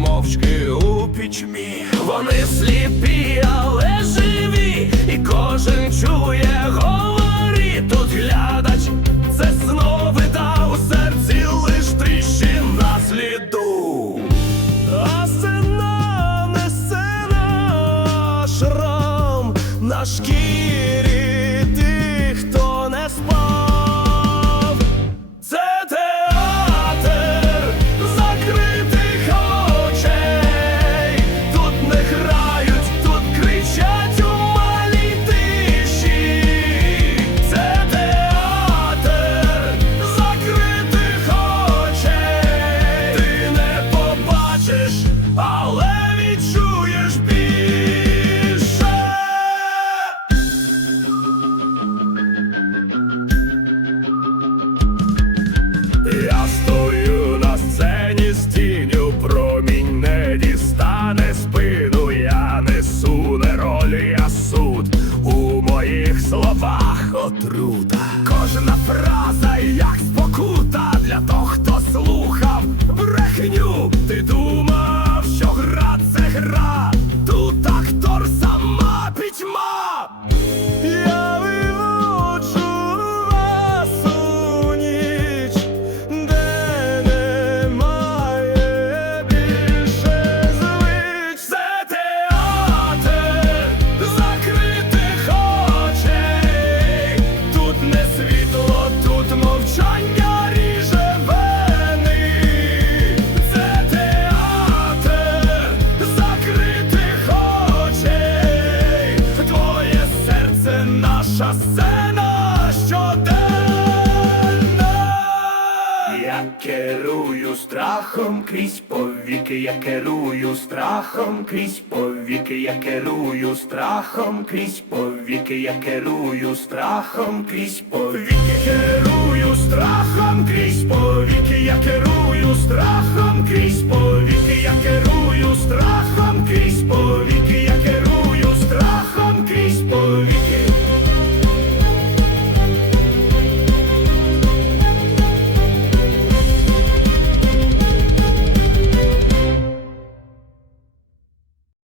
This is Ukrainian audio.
мовчки у пічмі. Вони сліпі, але живі, і кожен чує говорі тут глядач, це снови та у серці лиш тріщина сліду. А сина несе наш рам на шкірі. Словах отрута. Кожна фраза як спокута наша сцена щоденна. Я керую страхом крізь повіки, я керую страхом крізь повіки, я керую страхом крізь повіки, я керую страхом крізь повіки, керую страхом крізь